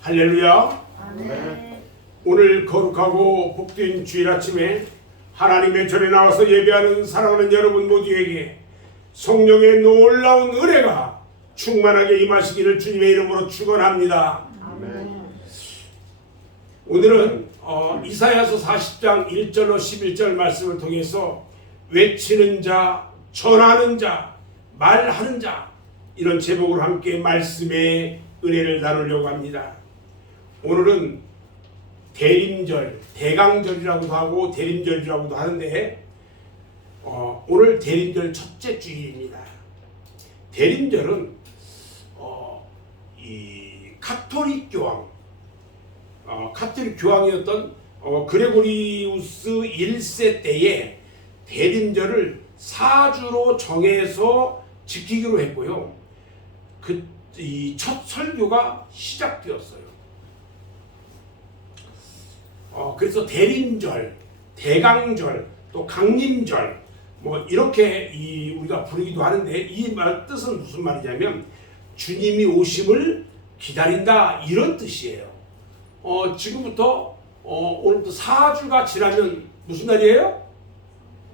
할렐루야. 아멘. 오늘 거룩하고 복된 주일 아침에 하나님의 절에 나와서 예배하는 사랑하는 여러분 모두에게 성령의 놀라운 은혜가 충만하게 임하시기를 주님의 이름으로 축원합니다. 아멘. 오늘은 이사야서 40장 1절로 11절 말씀을 통해서 외치는 자, 전하는 자, 말하는 자, 이런 제목으로 함께 말씀의 은혜를 나누려고 합니다. 오늘은 대림절, 대강절이라고도 하고 대림절이라고도 하는데 오늘 대림절 첫째 주일입니다. 대림절은 이 카톨릭 교황이었던 그레고리우스 1세 때에 대림절을 사주로 정해서 지키기로 했고요. 이 첫 설교가 시작되었어요. 그래서 대림절, 대강절, 또 강림절 뭐 이렇게 우리가 부르기도 하는데 이 말 뜻은 무슨 말이냐면 주님이 오심을 기다린다 이런 뜻이에요. 지금부터 오늘부터 4주가 지나면 무슨 날이에요?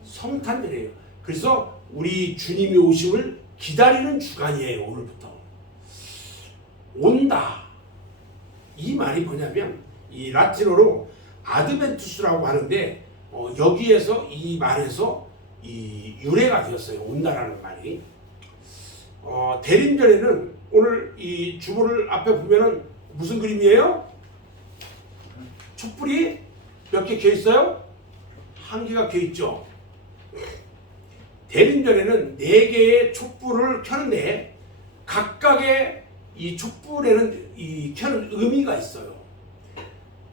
성탄절이에요. 그래서 우리 주님이 오심을 기다리는 주간이에요. 오늘부터 온다 이 말이 뭐냐면 이 라틴어로 아드벤투스라고 하는데 여기에서 이 말에서 이 유래가 되었어요. 온다라는 말이. 대림절에는 오늘 이 주보를 앞에 보면은 무슨 그림이에요? 촛불이 몇 개 켜 있어요? 한 개가 켜 있죠. 대림절에는 4개의 촛불을 켜는데 각각의 이 촛불에는 이 켜는 의미가 있어요.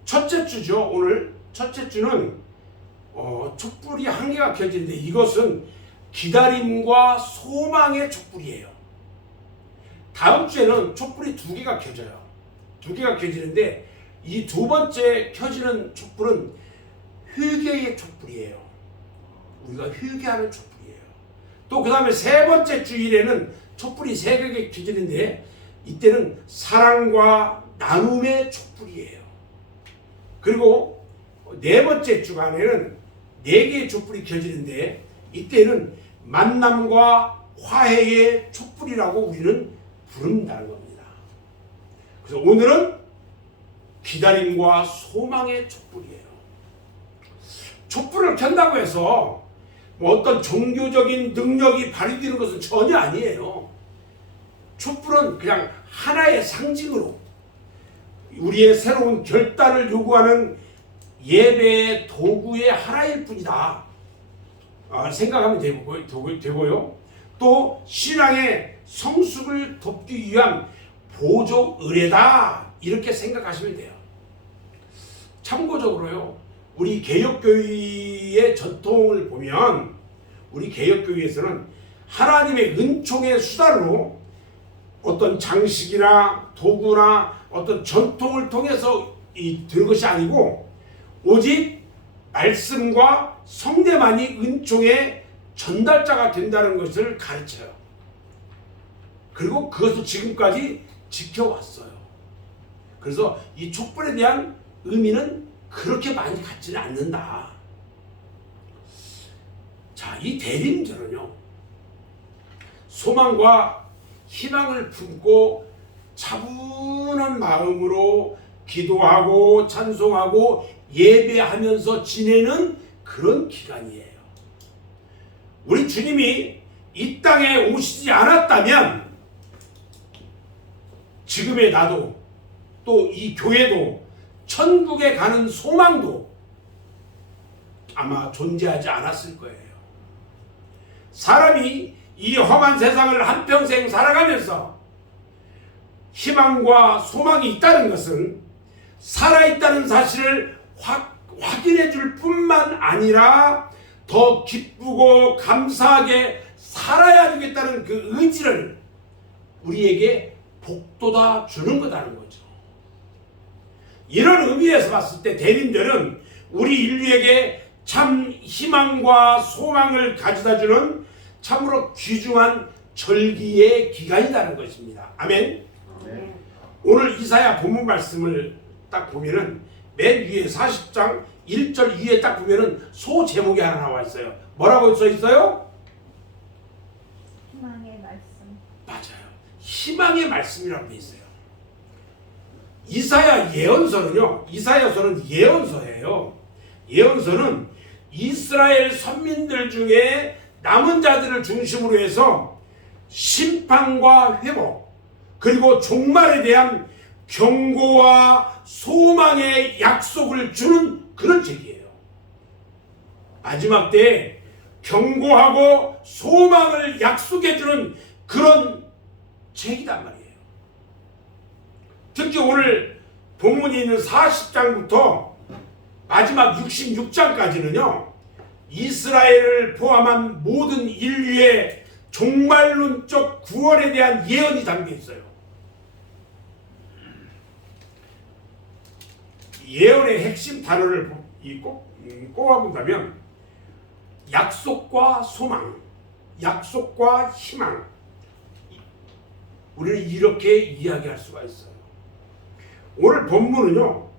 첫째 주죠. 오늘 첫째 주는 촛불이 한 개가 켜지는데 이것은 기다림과 소망의 촛불이에요. 다음 주에는 촛불이 2개가 켜져요. 2개가 켜지는데 이 두 번째 켜지는 촛불은 회개의 촛불이에요. 우리가 회개하는 촛불이에요. 또 그 다음에 세 번째 주일에는 촛불이 3개가 켜지는데 이때는 사랑과 나눔의 촛불이에요. 그리고 네 번째 주간에는 4개의 촛불이 켜지는데 이때는 만남과 화해의 촛불이라고 우리는 부른다는 겁니다. 그래서 오늘은 기다림과 소망의 촛불이에요. 촛불을 켠다고 해서 뭐 어떤 종교적인 능력이 발휘되는 것은 전혀 아니에요. 촛불은 그냥 하나의 상징으로 우리의 새로운 결단을 요구하는 예배의 도구의 하나일 뿐이다 생각하면 되고요. 또 신앙의 성숙을 돕기 위한 보조 의례다 이렇게 생각하시면 돼요. 참고적으로요, 우리 개혁교회의 전통을 보면 우리 개혁교회에서는 하나님의 은총의 수단으로 어떤 장식이나 도구나 어떤 전통을 통해서 되는 것이 아니고 오직 말씀과 성례만이 은총의 전달자가 된다는 것을 가르쳐요. 그리고 그것을 지금까지 지켜왔어요. 그래서 이 촛불에 대한 의미는 그렇게 많이 갖지는 않는다. 자, 이 대림절은요, 소망과 희망을 품고 차분한 마음으로 기도하고 찬송하고 예배하면서 지내는 그런 기간이에요. 우리 주님이 이 땅에 오시지 않았다면 지금의 나도 또 이 교회도 천국에 가는 소망도 아마 존재하지 않았을 거예요. 사람이 이 험한 세상을 한평생 살아가면서 희망과 소망이 있다는 것은 살아있다는 사실을 확인해 줄 뿐만 아니라 더 기쁘고 감사하게 살아야 되겠다는 그 의지를 우리에게 복돋아 주는 거다는 거죠. 이런 의미에서 봤을 때 대림절은 우리 인류에게 참 희망과 소망을 가져다 주는 참으로 귀중한 절기의 기간이라는 것입니다. 아멘. 네. 오늘 이사야 본문 말씀을 딱 보면은 맨 위에 40장 1절 위에 딱 보면은 소 제목이 하나 나와 있어요. 뭐라고 써 있어요? 희망의 말씀. 맞아요. 희망의 말씀이라고 돼 있어요. 이사야 예언서는요. 이사야서는 예언서예요. 예언서는 이스라엘 선민들 중에 남은 자들을 중심으로 해서 심판과 회복 그리고 종말에 대한 경고와 소망의 약속을 주는 그런 책이에요. 마지막 때에 경고하고 소망을 약속해주는 그런 책이란 말이에요. 특히 오늘 본문이 있는 40장부터 마지막 66장까지는요. 이스라엘을 포함한 모든 인류의 종말론적 구원에 대한 예언이 담겨 있어요. 예언의 핵심 단어를 꼽아본다면 약속과 소망, 약속과 희망, 우리는 이렇게 이야기할 수가 있어요. 오늘 본문은요,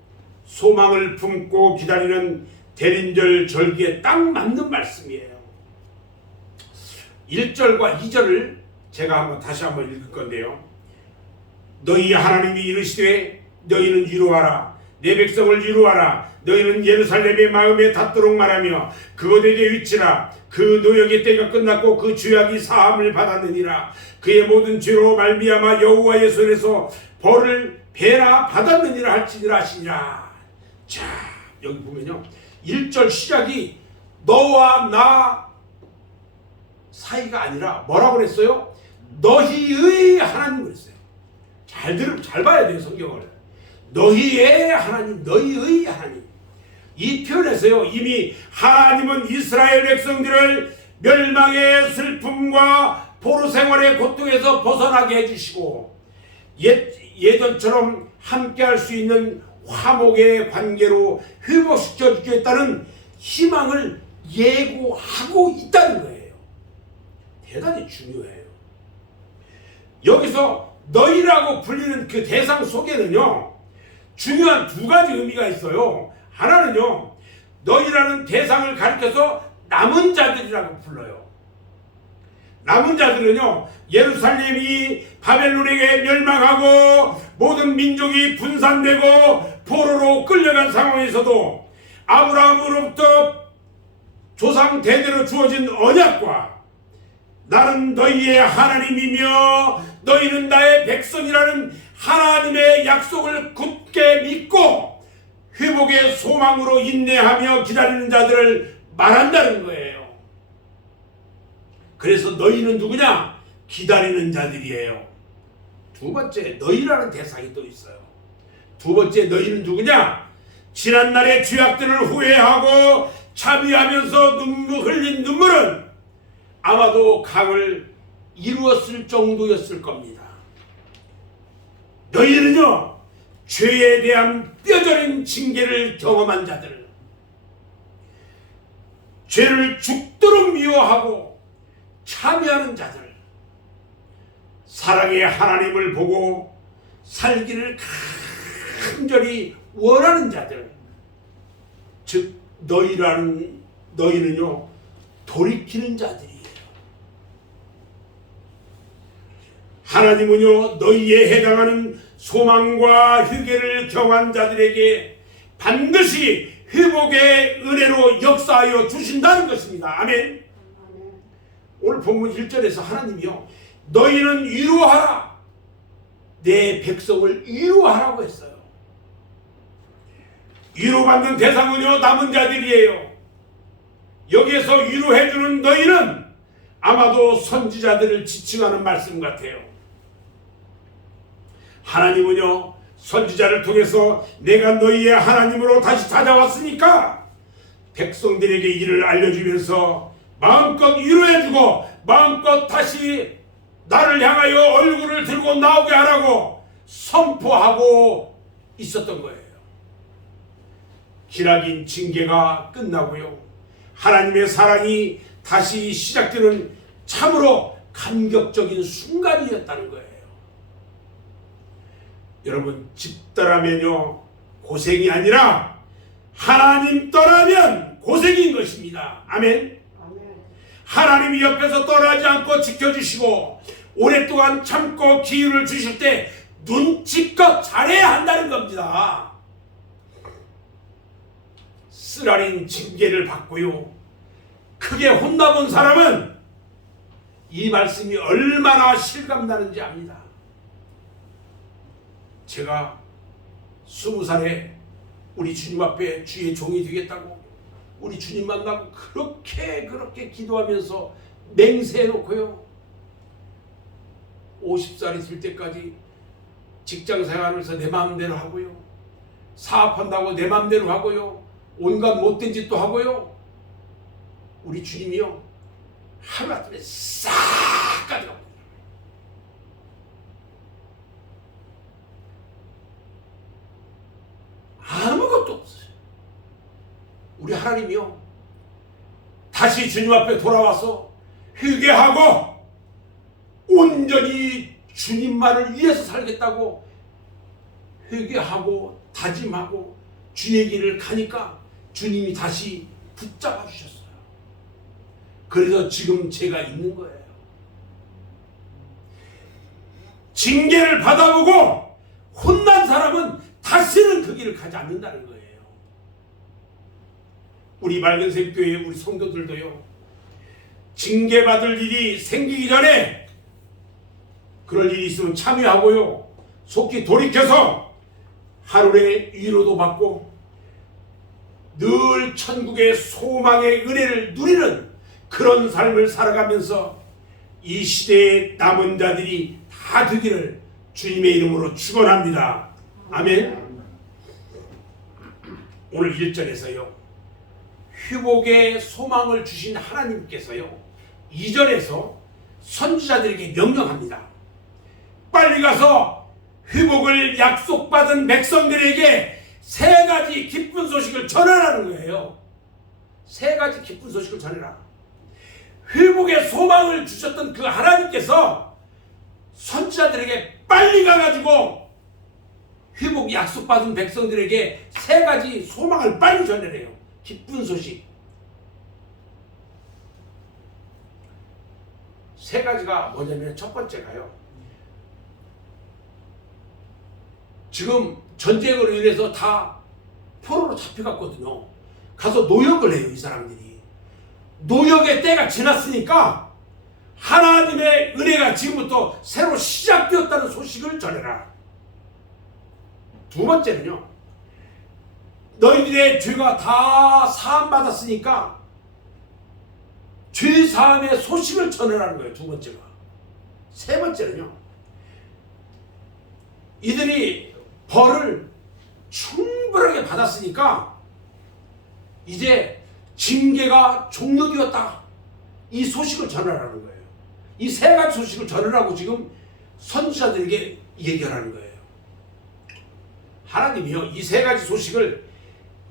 소망을 품고 기다리는 대림절 절기에 딱 맞는 말씀이에요. 1절과 2절을 제가 다시 한번 읽을 건데요. 너희 하나님이 이르시되 너희는 위로하라. 내 백성을 위로하라. 너희는 예루살렘의 마음에 닿도록 말하며 그것에게 위치라. 그 노역의 때가 끝났고 그 죄악이 사함을 받았느니라. 그의 모든 죄로 말미암아 여호와의 손에서 벌을 배나 받았느니라 할지니라 하시니라. 자, 여기 보면요. 1절 시작이 너와 나 사이가 아니라 뭐라고 그랬어요? 너희의 하나님 그랬어요. 잘 봐야 돼요, 성경을. 너희의 하나님, 너희의 하나님. 이 표현에서요, 이미 하나님은 이스라엘 백성들을 멸망의 슬픔과 포로 생활의 고통에서 벗어나게 해주시고 예전처럼 함께할 수 있는 화목의 관계로 회복시켜 주겠다는 희망을 예고하고 있다는 거예요. 대단히 중요해요. 여기서 너희라고 불리는 그 대상 속에는요, 중요한 두 가지 의미가 있어요. 하나는요, 너희라는 대상을 가리켜서 남은 자들이라고 불러요. 남은 자들은요, 예루살렘이 바벨론에게 멸망하고 모든 민족이 분산되고 포로로 끌려간 상황에서도 아브라함으로부터 조상 대대로 주어진 언약과 나는 너희의 하나님이며 너희는 나의 백성이라는 하나님의 약속을 굳게 믿고 회복의 소망으로 인내하며 기다리는 자들을 말한다는 거예요. 그래서 너희는 누구냐? 기다리는 자들이에요. 두 번째, 너희라는 대상이 또 있어요. 두 번째, 너희는 누구냐? 지난날의 죄악들을 후회하고 자비하면서 흘린 눈물은 아마도 강을 이루었을 정도였을 겁니다. 너희는요, 죄에 대한 뼈저린 징계를 경험한 자들, 죄를 죽도록 미워하고 참여하는 자들, 사랑의 하나님을 보고 살기를 간절히 원하는 자들, 즉 너희는요, 돌이키는 자들이에요. 하나님은요, 너희에 해당하는 소망과 휴게를 경한 자들에게 반드시 회복의 은혜로 역사하여 주신다는 것입니다. 아멘. 오늘 본문 1절에서 하나님이요, 너희는 위로하라. 내 백성을 위로하라고 했어요. 위로받는 대상은요, 남은 자들이에요. 여기에서 위로해주는 너희는 아마도 선지자들을 지칭하는 말씀 같아요. 하나님은요, 선지자를 통해서 내가 너희의 하나님으로 다시 찾아왔으니까 백성들에게 이를 알려주면서 마음껏 위로해주고 마음껏 다시 나를 향하여 얼굴을 들고 나오게 하라고 선포하고 있었던 거예요. 기나긴 징계가 끝나고요, 하나님의 사랑이 다시 시작되는 참으로 감격적인 순간이었다는 거예요. 여러분, 집 떠나면요 고생이 아니라 하나님 떠나면 고생인 것입니다. 아멘. 하나님이 옆에서 떠나지 않고 지켜주시고 오랫동안 참고 기회를 주실 때 눈치껏 잘해야 한다는 겁니다. 쓰라린 징계를 받고요 크게 혼나본 사람은 이 말씀이 얼마나 실감나는지 압니다. 제가 20살에 우리 주님 앞에 주의 종이 되겠다고 우리 주님 만나고 그렇게 기도하면서 맹세해놓고요 50살이 될 때까지 직장생활을 내 마음대로 하고요 사업한다고 내 마음대로 하고요 온갖 못된 짓도 하고요 우리 주님이요 하루아침에 싹 가져갑니다. 아무것도 없어요. 우리 하나님이요 다시 주님 앞에 돌아와서 회개하고 온전히 주님만을 위해서 살겠다고 회개하고 다짐하고 주의 길을 가니까 주님이 다시 붙잡아 주셨어요. 그래서 지금 제가 있는 거예요. 징계를 받아보고 혼난 사람은 다시는 그 길을 가지 않는다는 거예요. 우리 맑은색 교회 우리 성도들도요 징계받을 일이 생기기 전에 그럴 일이 있으면 참여하고요 속히 돌이켜서 하루의 위로도 받고 늘 천국의 소망의 은혜를 누리는 그런 삶을 살아가면서 이 시대의 남은 자들이 다 되기를 주님의 이름으로 축원합니다. 아멘. 오늘 1절에서요 회복의 소망을 주신 하나님께서요 2절에서 선지자들에게 명령합니다. 빨리 가서 회복을 약속받은 백성들에게 3가지 기쁜 소식을 전하라는 거예요. 3가지 기쁜 소식을 전해라. 회복의 소망을 주셨던 그 하나님께서 선지자들에게 빨리 가가지고 회복 약속받은 백성들에게 3가지 소망을 빨리 전해래요. 기쁜 소식. 3가지가 뭐냐면 첫 번째가요 지금 전쟁으로 인해서 다 포로로 잡혀갔거든요. 가서 노역을 해요. 이 사람들이. 노역의 때가 지났으니까 하나님의 은혜가 지금부터 새로 시작되었다는 소식을 전해라. 2번째는요 너희들의 죄가 다 사함받았으니까 죄 사함의 소식을 전해라는 거예요. 2번째가. 3번째는요 이들이 벌을 충분하게 받았으니까 이제 징계가 종료되었다. 이 소식을 전하라는 거예요. 이 3가지 소식을 전하라고 지금 선지자들에게 얘기하라는 거예요. 하나님이요 이 3가지 소식을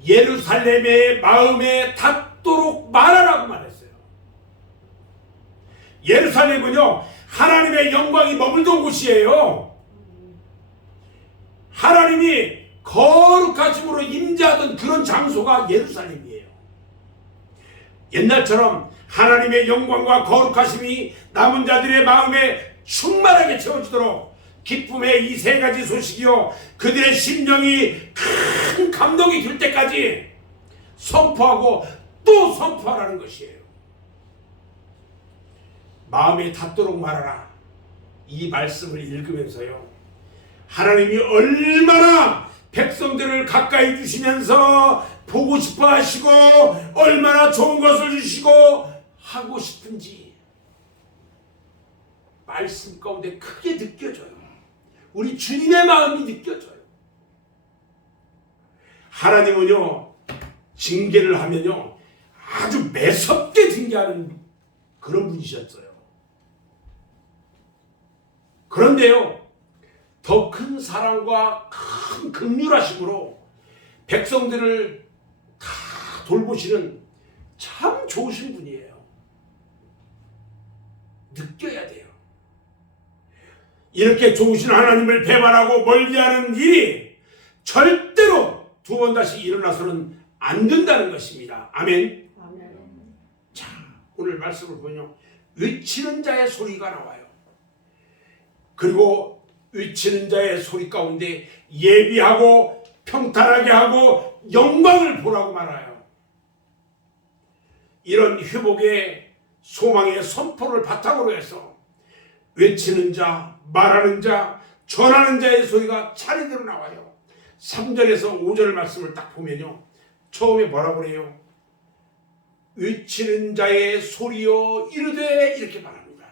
예루살렘의 마음에 닿도록 말하라고 말했어요. 예루살렘은요 하나님의 영광이 머물던 곳이에요. 하나님이 거룩하심으로 임재하던 그런 장소가 예루살렘이에요. 옛날처럼 하나님의 영광과 거룩하심이 남은 자들의 마음에 충만하게 채워지도록 기쁨의 이 3가지 소식이요 그들의 심령이 큰 감동이 들 때까지 선포하고 또 선포하라는 것이에요. 마음에 닿도록 말하라. 이 말씀을 읽으면서요 하나님이 얼마나 백성들을 가까이 주시면서 보고 싶어 하시고 얼마나 좋은 것을 주시고 하고 싶은지 말씀 가운데 크게 느껴져요. 우리 주님의 마음이 느껴져요. 하나님은요 징계를 하면요 아주 매섭게 징계하는 그런 분이셨어요. 그런데요 더 큰 사랑과 큰 긍휼하심으로 백성들을 다 돌보시는 참 좋으신 분이에요. 느껴야 돼요. 이렇게 좋으신 하나님을 배반하고 멀리하는 일이 절대로 두 번 다시 일어나서는 안 된다는 것입니다. 아멘. 자, 오늘 말씀을 보면 외치는 자의 소리가 나와요. 그리고 외치는 자의 소리 가운데 예비하고 평탄하게 하고 영광을 보라고 말해요. 이런 회복의 소망의 선포를 바탕으로 해서 외치는 자, 말하는 자, 전하는 자의 소리가 차례대로 나와요. 3절에서 5절 말씀을 딱 보면요, 처음에 뭐라고 그래요? 외치는 자의 소리여 이르되, 이렇게 말합니다.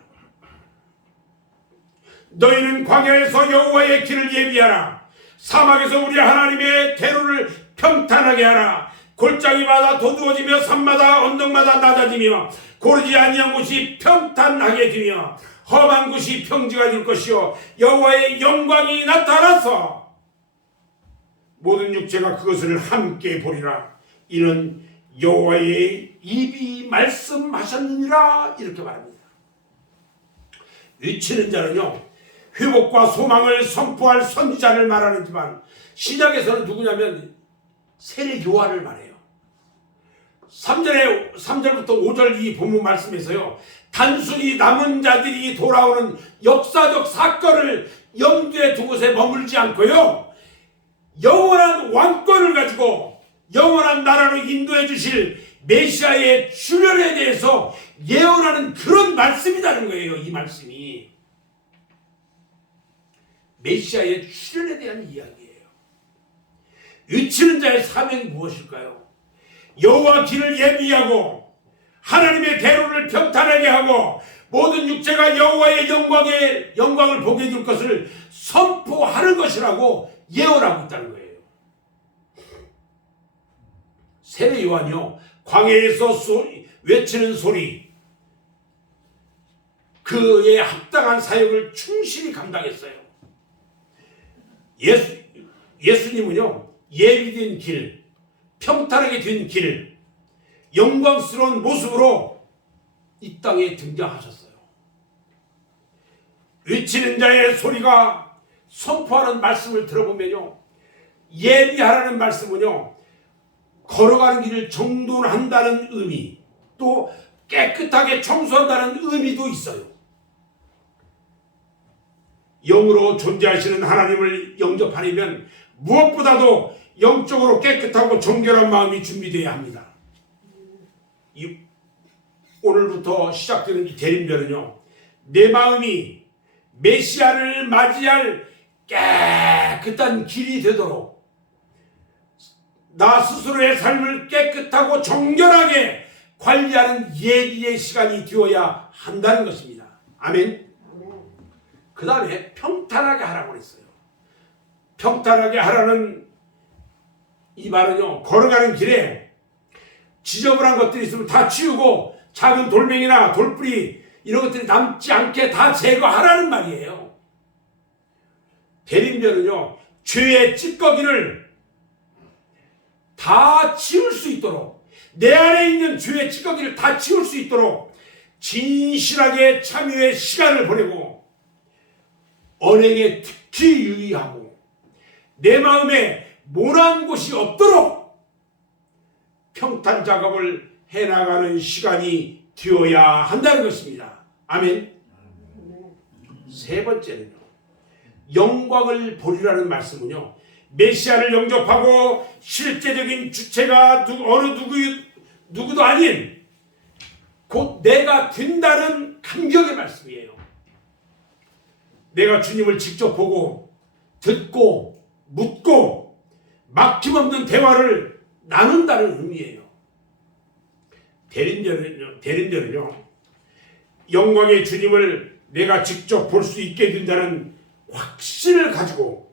너희는 광야에서 여호와의 길을 예비하라. 사막에서 우리 하나님의 대로를 평탄하게 하라. 골짜기마다 도두어지며 산마다 언덕마다 낮아지며 고르지 아니한 곳이 평탄하게 되며 험한 곳이 평지가 될 것이요 여호와의 영광이 나타나서 모든 육체가 그것을 함께 보리라. 이는 여호와의 입이 말씀하셨느니라. 이렇게 말합니다. 외치는 자는요, 회복과 소망을 선포할 선지자를 말하는지만 시작에서는 누구냐면 세례 요한을 말해요. 3절부터 5절 이 본문 말씀에서요, 단순히 남은 자들이 돌아오는 역사적 사건을 염두에 두고서 머물지 않고요, 영원한 왕권을 가지고 영원한 나라로 인도해 주실 메시아의 출현에 대해서 예언하는 그런 말씀이라는 거예요. 이 말씀이 메시아의 출현에 대한 이야기예요. 외치는 자의 사명이 무엇일까요? 여호와 길을 예비하고 하나님의 대로를 평탄하게 하고 모든 육체가 여호와의 영광을 보게 될 것을 선포하는 것이라고 예언하고 있다는 거예요. 세례 요한이요, 광야에서 외치는 소리, 그에 합당한 사역을 충실히 감당했어요. 예수님은요, 예비된 길, 평탄하게 된 길, 영광스러운 모습으로 이 땅에 등장하셨어요. 외치는 자의 소리가 선포하는 말씀을 들어보면요, 예비하라는 말씀은요, 걸어가는 길을 정돈한다는 의미, 또 깨끗하게 청소한다는 의미도 있어요. 영으로 존재하시는 하나님을 영접하려면 무엇보다도 영적으로 깨끗하고 정결한 마음이 준비되어야 합니다. 오늘부터 시작되는 이 대림절은요, 내 마음이 메시아를 맞이할 깨끗한 길이 되도록 나 스스로의 삶을 깨끗하고 정결하게 관리하는 예비의 시간이 되어야 한다는 것입니다. 아멘. 그 다음에 평탄하게 하라고 그랬어요. 평탄하게 하라는 이 말은요, 걸어가는 길에 지저분한 것들이 있으면 다 치우고 작은 돌멩이나 돌뿌리 이런 것들이 남지 않게 다 제거하라는 말이에요. 대림절은요, 죄의 찌꺼기를 다 치울 수 있도록, 내 안에 있는 죄의 찌꺼기를 다 치울 수 있도록 진실하게 참여의 시간을 보내고 언행에 특히 유의하고 내 마음에 모난 곳이 없도록 평탄 작업을 해나가는 시간이 되어야 한다는 것입니다. 아멘. 세 번째는요, 영광을 보리라는 말씀은요, 메시아를 영접하고 실제적인 주체가 어느 누구도 아닌 곧 내가 된다는 감격의 말씀이에요. 내가 주님을 직접 보고 듣고 묻고 막힘없는 대화를 나눈다는 의미예요. 대림절은요, 영광의 주님을 내가 직접 볼 수 있게 된다는 확신을 가지고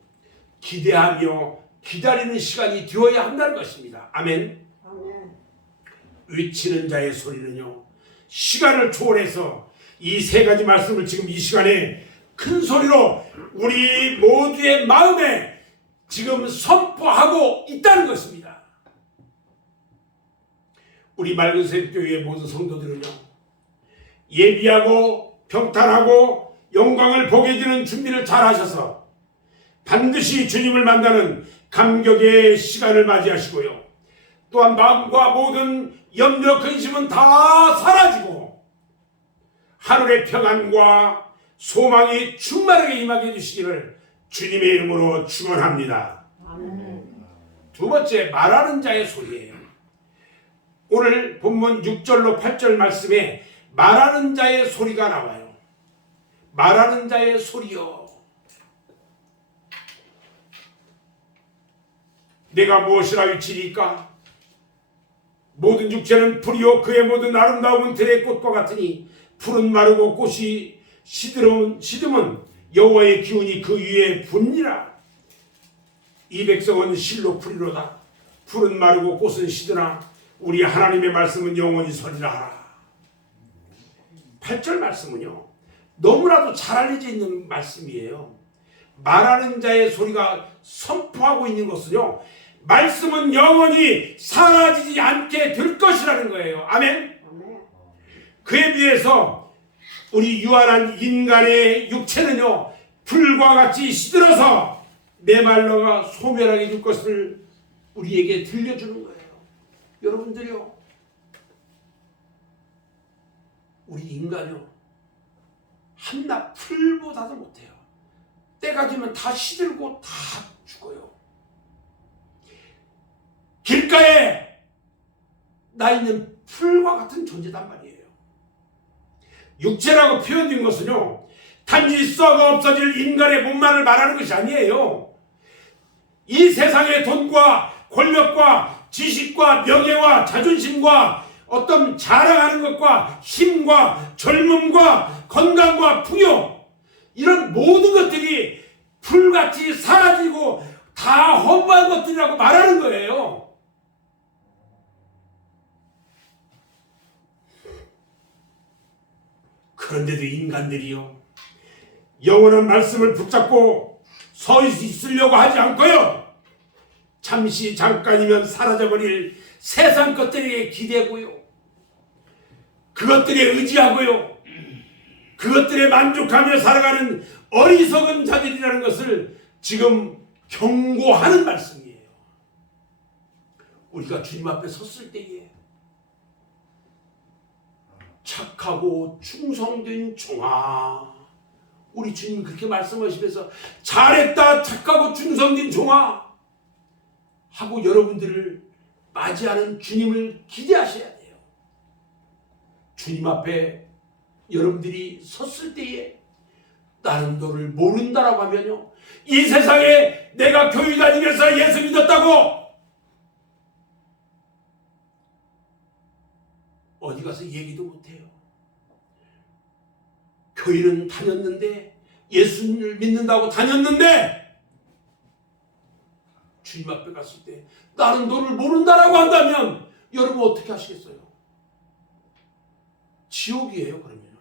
기대하며 기다리는 시간이 되어야 한다는 것입니다. 아멘. 외치는 자의 소리는요, 시간을 초월해서 이 세 가지 말씀을 지금 이 시간에 큰 소리로 우리 모두의 마음에 지금 선포하고 있다는 것입니다. 우리 맑은 새교회의 모든 성도들은요, 예비하고 평탄하고 영광을 보게 되는 준비를 잘 하셔서 반드시 주님을 만나는 감격의 시간을 맞이하시고요. 또한 마음과 모든 염려 근심은 다 사라지고 하늘의 평안과 소망이 충만하게 임하게 해주시기를 주님의 이름으로 축원합니다. 두 번째, 말하는 자의 소리예요. 오늘 본문 6절로 8절 말씀에 말하는 자의 소리가 나와요. 말하는 자의 소리요. 내가 무엇이라 위치리까? 모든 육체는 풀이요 그의 모든 아름다움은 들의 꽃과 같으니 풀은 마르고 꽃이 시듬은 여호와의 기운이 그 위에 붑니라. 이 백성은 실로 풀이로다. 풀은 마르고 꽃은 시드나 우리 하나님의 말씀은 영원히 서리라 하라. 8절 말씀은요, 너무나도 잘 알려져 있는 말씀이에요. 말하는 자의 소리가 선포하고 있는 것은요, 말씀은 영원히 사라지지 않게 될 것이라는 거예요. 아멘. 그에 비해서 우리 유한한 인간의 육체는요, 불과 같이 시들어서 메말라가 소멸하게 될 것을 우리에게 들려주는 거예요. 여러분들이요, 우리 인간이요, 한낱 풀보다도 못해요. 때가 되면 다 시들고 다 죽어요. 길가에 나 있는 풀과 같은 존재단 말이에요. 육체라고 표현된 것은요, 단지 썩어 없어질 인간의 몸만을 말하는 것이 아니에요. 이 세상의 돈과 권력과 지식과 명예와 자존심과 어떤 자랑하는 것과 힘과 젊음과 건강과 풍요, 이런 모든 것들이 풀같이 사라지고 다 허무한 것들이라고 말하는 거예요. 그런데도 인간들이요, 영원한 말씀을 붙잡고 서 있으려고 하지 않고요, 잠시 잠깐이면 사라져버릴 세상 것들에게 기대고요, 그것들에 의지하고요, 그것들에 만족하며 살아가는 어리석은 자들이라는 것을 지금 경고하는 말씀이에요. 우리가 주님 앞에 섰을 때에 착하고 충성된 종아, 우리 주님 그렇게 말씀하시면서 잘했다 착하고 충성된 종아 하고 여러분들을 맞이하는 주님을 기대하셔야 돼요. 주님 앞에 여러분들이 섰을 때에 나는 너를 모른다라고 하면요, 이 세상에 내가 교회 다니면서 예수 믿었다고 어디 가서 얘기도 못해요. 교회는 다녔는데, 예수를 믿는다고 다녔는데, 주님 앞에 갔을 때 나는 너를 모른다라고 한다면 여러분 어떻게 하시겠어요? 지옥이에요. 그러면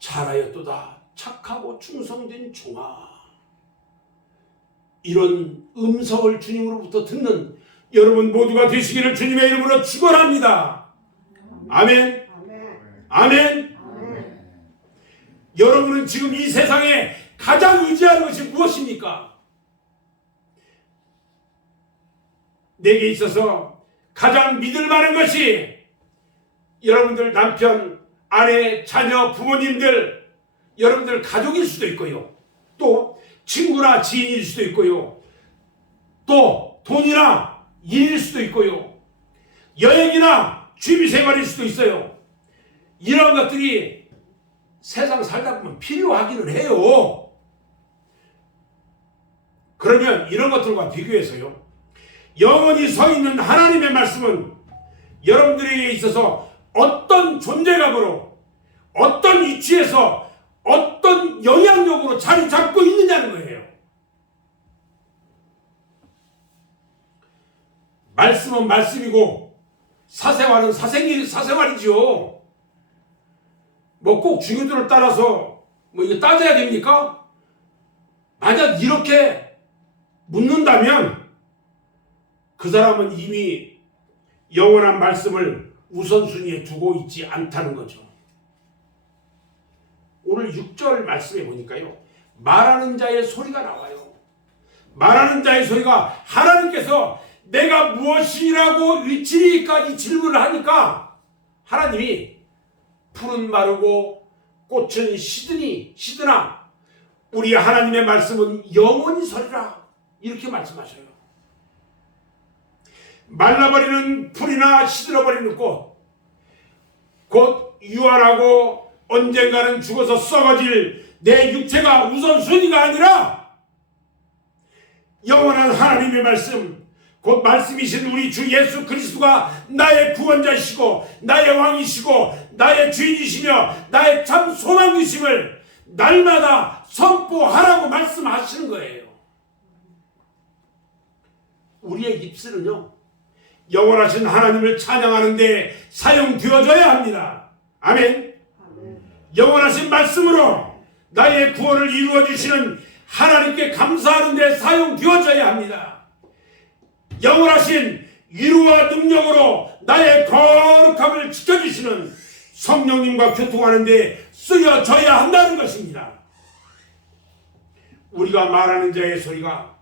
잘하였도다 착하고 충성된 종아, 이런 음성을 주님으로부터 듣는 여러분 모두가 되시기를 주님의 이름으로 축원합니다. 아멘. 아멘. 여러분은 지금 이 세상에 가장 의지하는 것이 무엇입니까? 내게 있어서 가장 믿을 만한 것이 여러분들 남편, 아내, 자녀, 부모님들, 여러분들 가족일 수도 있고요, 또 친구나 지인일 수도 있고요, 또 돈이나 일일 수도 있고요, 여행이나 취미생활일 수도 있어요. 이런 것들이 세상 살다 보면 필요하기는 해요. 그러면 이런 것들과 비교해서요, 영원히 서 있는 하나님의 말씀은 여러분들에게 있어서 어떤 존재감으로, 어떤 위치에서, 어떤 영향력으로 자리 잡고 있느냐는 거예요. 말씀은 말씀이고 사생활은 사생활이죠. 뭐 꼭 중요도를 따라서 뭐 이거 따져야 됩니까? 만약 이렇게 묻는다면 그 사람은 이미 영원한 말씀을 우선순위에 두고 있지 않다는 거죠. 오늘 6절 말씀에 보니까요, 말하는 자의 소리가 나와요. 말하는 자의 소리가, 하나님께서 내가 무엇이라고 위치리까지 질문을 하니까 하나님이 풀은 마르고 꽃은 시드나 우리 하나님의 말씀은 영원히 서리라, 이렇게 말씀하셔요. 말라버리는 풀이나 시들어버리는 꽃, 곧 유한하고 언젠가는 죽어서 썩어질 내 육체가 우선순위가 아니라 영원한 하나님의 말씀, 곧 말씀이신 우리 주 예수 그리스도가 나의 구원자이시고 나의 왕이시고 나의 주인이시며 나의 참 소망이심을 날마다 선포하라고 말씀하시는 거예요. 우리의 입술은요, 영원하신 하나님을 찬양하는 데 사용되어져야 합니다. 아멘. 영원하신 말씀으로 나의 구원을 이루어 주시는 하나님께 감사하는 데 사용되어져야 합니다. 영원하신 위로와 능력으로 나의 거룩함을 지켜주시는 성령님과 교통하는 데 쓰여져야 한다는 것입니다. 우리가 말하는 자의 소리가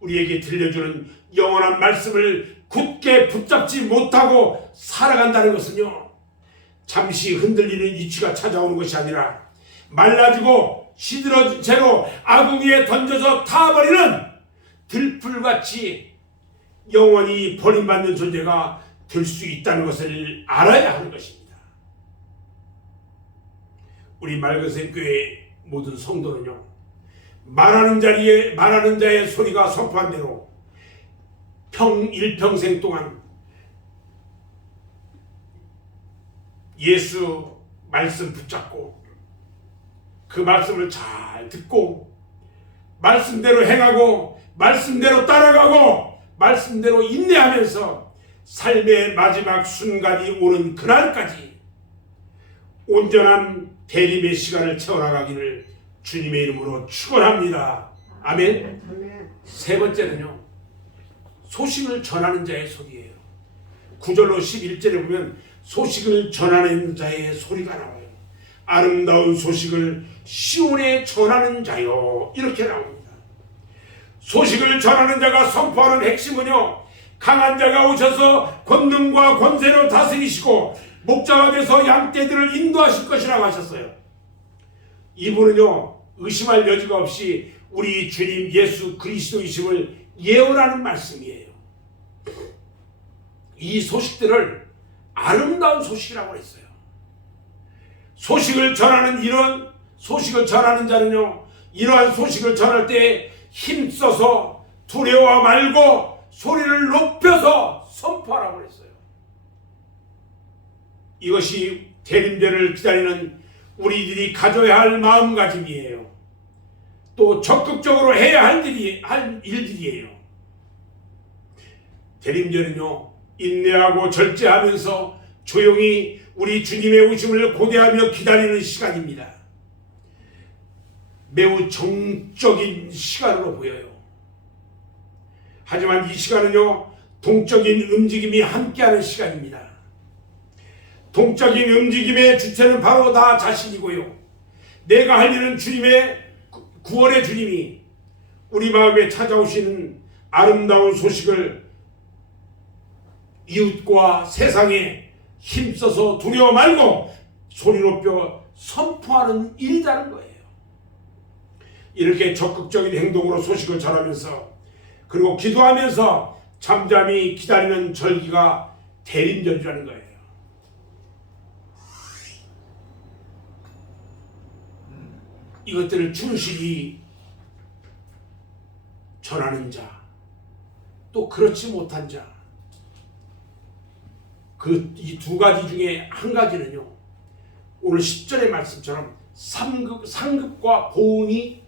우리에게 들려주는 영원한 말씀을 굳게 붙잡지 못하고 살아간다는 것은요, 잠시 흔들리는 위치가 찾아오는 것이 아니라 말라지고 시들어진 채로 아궁 위에 던져서 타버리는 들풀같이 영원히 버림받는 존재가 될 수 있다는 것을 알아야 하는 것입니다. 우리 맑은새 교회 모든 성도는요, 말하는 자의 소리가 선포한 대로 일평생 동안 예수 말씀 붙잡고 그 말씀을 잘 듣고 말씀대로 행하고 말씀대로 따라가고 말씀대로 인내하면서 삶의 마지막 순간이 오는 그날까지 온전한 대림의 시간을 채워나가기를 주님의 이름으로 축원합니다. 아멘. 세 번째는요, 소식을 전하는 자의 소리예요. 9절로 11절에 보면 소식을 전하는 자의 소리가 나와요. 아름다운 소식을 시온에 전하는 자요, 이렇게 나옵니다. 소식을 전하는 자가 선포하는 핵심은요, 강한 자가 오셔서 권능과 권세로 다스리시고 목자가 돼서 양떼들을 인도하실 것이라고 하셨어요. 이분은요, 의심할 여지가 없이 우리 주님 예수 그리스도이심을 예언하는 말씀이에요. 이 소식들을 아름다운 소식이라고 했어요. 소식을 전하는 이런 소식을 전하는 자는요, 이러한 소식을 전할 때 힘써서 두려워 말고 소리를 높여서 선포하라고 했어요. 이것이 대림절을 기다리는 우리들이 가져야 할 마음가짐이에요. 또 적극적으로 해야 할 일들이에요. 대림절은요, 인내하고 절제하면서 조용히 우리 주님의 오심을 고대하며 기다리는 시간입니다. 매우 정적인 시간으로 보여요. 하지만 이 시간은요, 동적인 움직임이 함께하는 시간입니다. 동적인 움직임의 주체는 바로 나 자신이고요, 내가 할 일은 주님의 구원의 주님이 우리 마음에 찾아오시는 아름다운 소식을 이웃과 세상에 힘써서 두려워 말고 소리 높여 선포하는 일이라는 거예요. 이렇게 적극적인 행동으로 소식을 전하면서 그리고 기도하면서 잠잠히 기다리는 절기가 대림절이라는 거예요. 이것들을 충실히 전하는 자, 또 그렇지 못한 자, 이 두 가지 중에 한 가지는요, 오늘 10절의 말씀처럼 상급과 보응이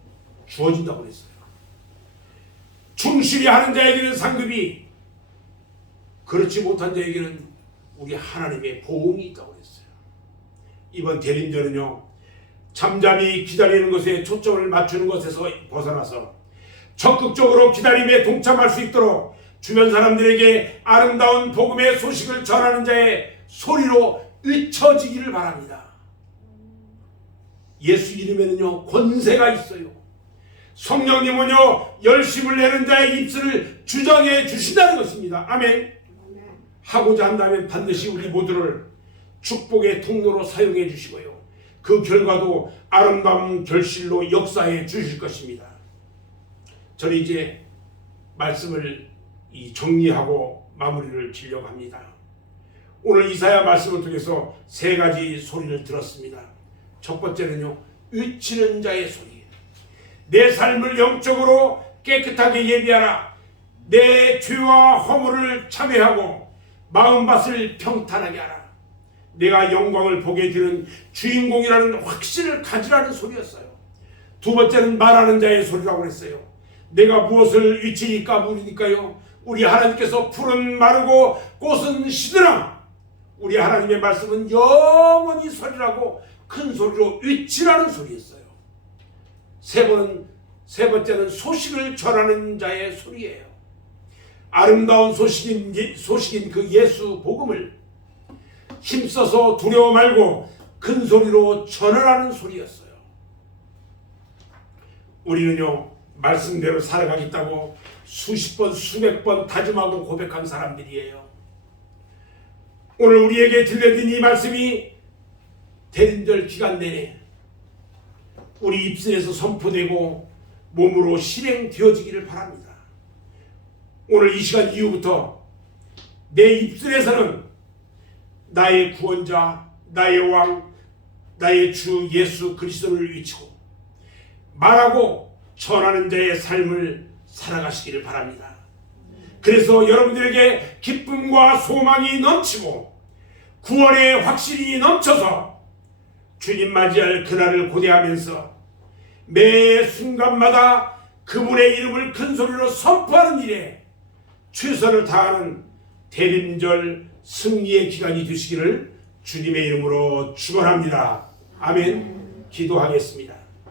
주어진다고 그랬어요. 충실히 하는 자에게는 상급이, 그렇지 못한 자에게는 우리 하나님의 보응이 있다고 그랬어요. 이번 대림절은요, 잠잠히 기다리는 것에 초점을 맞추는 것에서 벗어나서 적극적으로 기다림에 동참할 수 있도록 주변 사람들에게 아름다운 복음의 소식을 전하는 자의 소리로 잊혀지기를 바랍니다. 예수 이름에는요 권세가 있어요. 성령님은요 열심을 내는 자의 입술을 주장해 주신다는 것입니다. 아멘. 하고자 한다면 반드시 우리 모두를 축복의 통로로 사용해 주시고요. 그 결과도 아름다운 결실로 역사해 주실 것입니다. 저는 이제 말씀을 정리하고 마무리를 지려고 합니다. 오늘 이사야 말씀을 통해서 세 가지 소리를 들었습니다. 첫 번째는요, 외치는 자의 소리. 내 삶을 영적으로 깨끗하게 예비하라. 내 죄와 허물을 참회하고 마음밭을 평탄하게 하라. 내가 영광을 보게 되는 주인공이라는 확신을 가지라는 소리였어요. 두 번째는 말하는 자의 소리라고 했어요. 내가 무엇을 위치니까 물으니까요. 우리 하나님께서 풀은 마르고 꽃은 시드라. 우리 하나님의 말씀은 영원히 서리라고 큰 소리로 외치라는 소리였어요. 세 번째는 소식을 전하는 자의 소리예요. 아름다운 소식인 그 예수 복음을 힘써서 두려워 말고 큰 소리로 전하라는 소리였어요. 우리는요 말씀대로 살아가겠다고 수십 번 수백 번 다짐하고 고백한 사람들이에요. 오늘 우리에게 들려진 이 말씀이 대림절 기간 내내 우리 입술에서 선포되고 몸으로 실행되어지기를 바랍니다. 오늘 이 시간 이후부터 내 입술에서는 나의 구원자, 나의 왕, 나의 주 예수 그리스도를 외치고 말하고 전하는 자의 삶을 살아가시기를 바랍니다. 그래서 여러분들에게 기쁨과 소망이 넘치고 구원의 확신이 넘쳐서 주님 맞이할 그날을 고대하면서 매 순간마다 그분의 이름을 큰 소리로 선포하는 일에 최선을 다하는 대림절 승리의 기간이 되시기를 주님의 이름으로 축원합니다. 아멘. 기도하겠습니다.